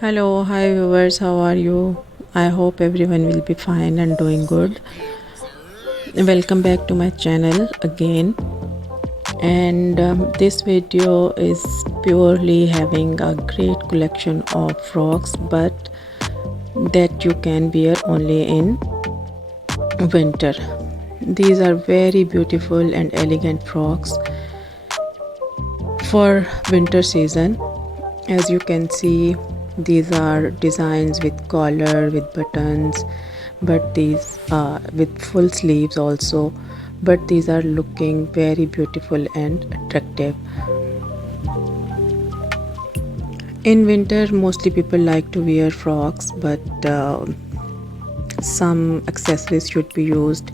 Hello, hi viewers, how are you? I hope everyone will be fine and doing good. Welcome back to my channel again. And this video is purely having a great collection of frocks, but that you can wear only in winter. These are very beautiful and elegant frocks for winter season. As you can see, these are designs with collar, with buttons, but these with full sleeves also, but these are looking very beautiful and attractive. In winter mostly people like to wear frocks, but some accessories should be used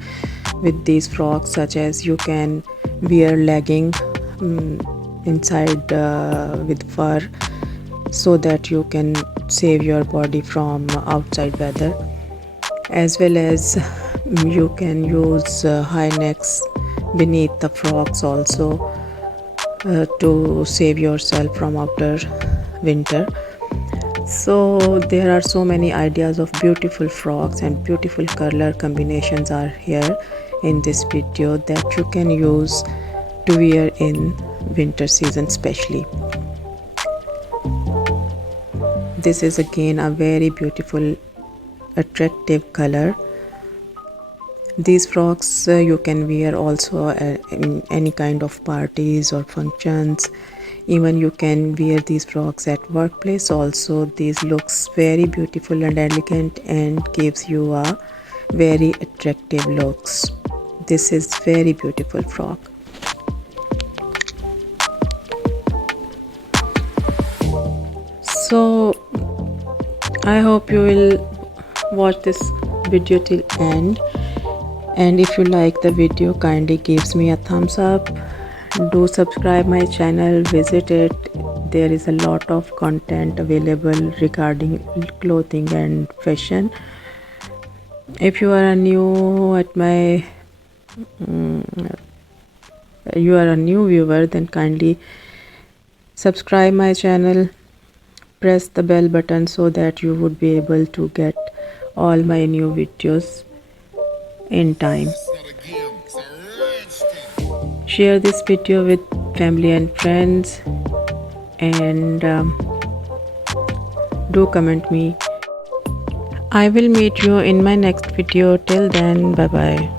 with these frocks, such as you can wear legging inside with fur, so that you can save your body from outside weather, as well as you can use high necks beneath the frocks also to save yourself from outer winter. So there are so many ideas of beautiful frocks and beautiful color combinations are here in this video that you can use to wear in winter season especially. This is again a very beautiful attractive color. These frocks you can wear also in any kind of parties or functions. Even you can wear these frocks at workplace also. These looks very beautiful and elegant and gives you a very attractive looks. This is very beautiful frock. So I hope you will watch this video till end, and if you like the video, kindly gives me a thumbs up. Do subscribe my channel, visit it. There is a lot of content available regarding clothing and fashion. If you are a new at my you are a new viewer, then kindly subscribe my channel, press the bell button so that you would be able to get all my new videos in time. Share this video with family and friends, and do comment me. I will meet you in my next video. Till then, bye bye.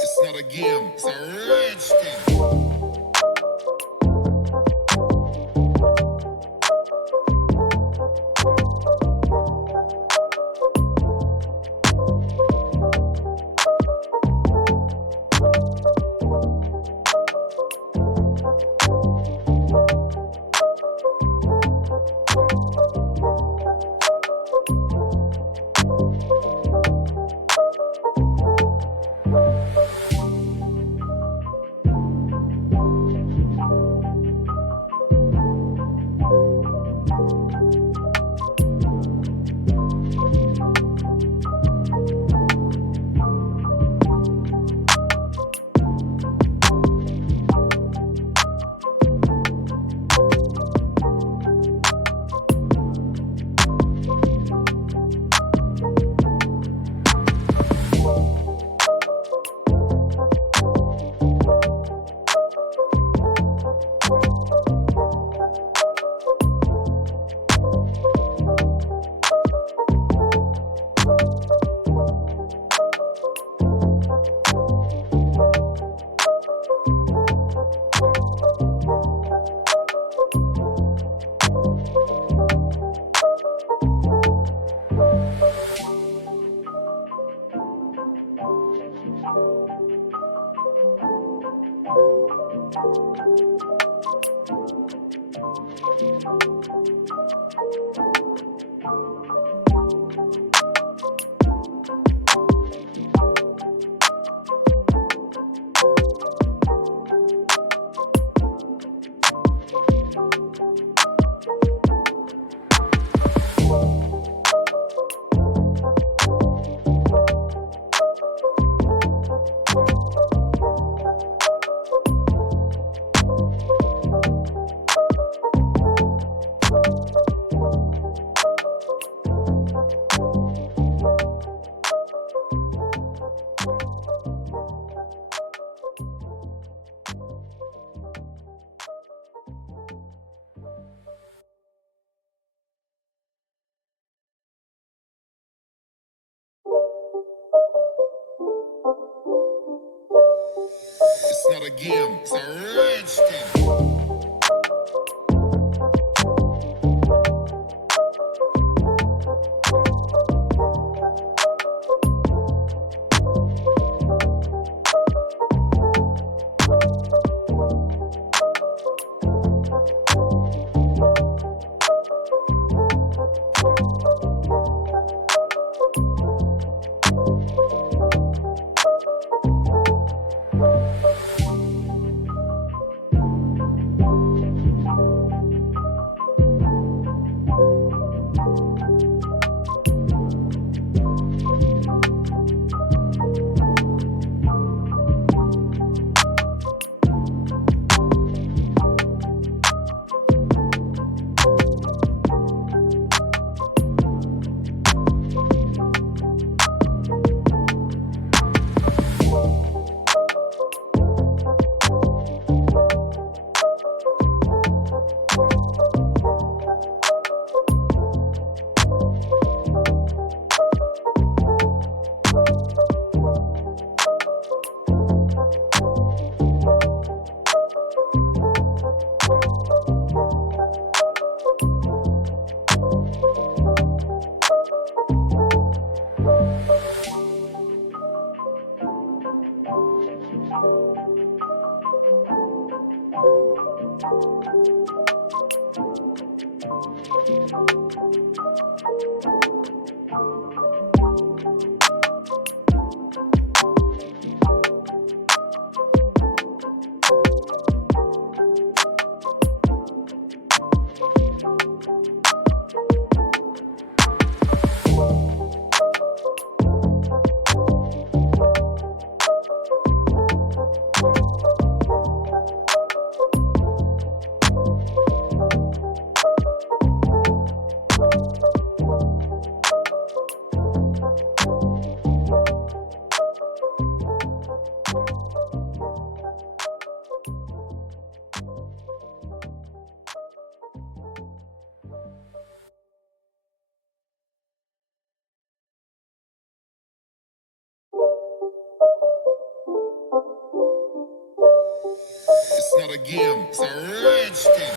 It's not a game, it's a rich thing. It's not a game, it's a rich thing. not a game, it's a rich thing.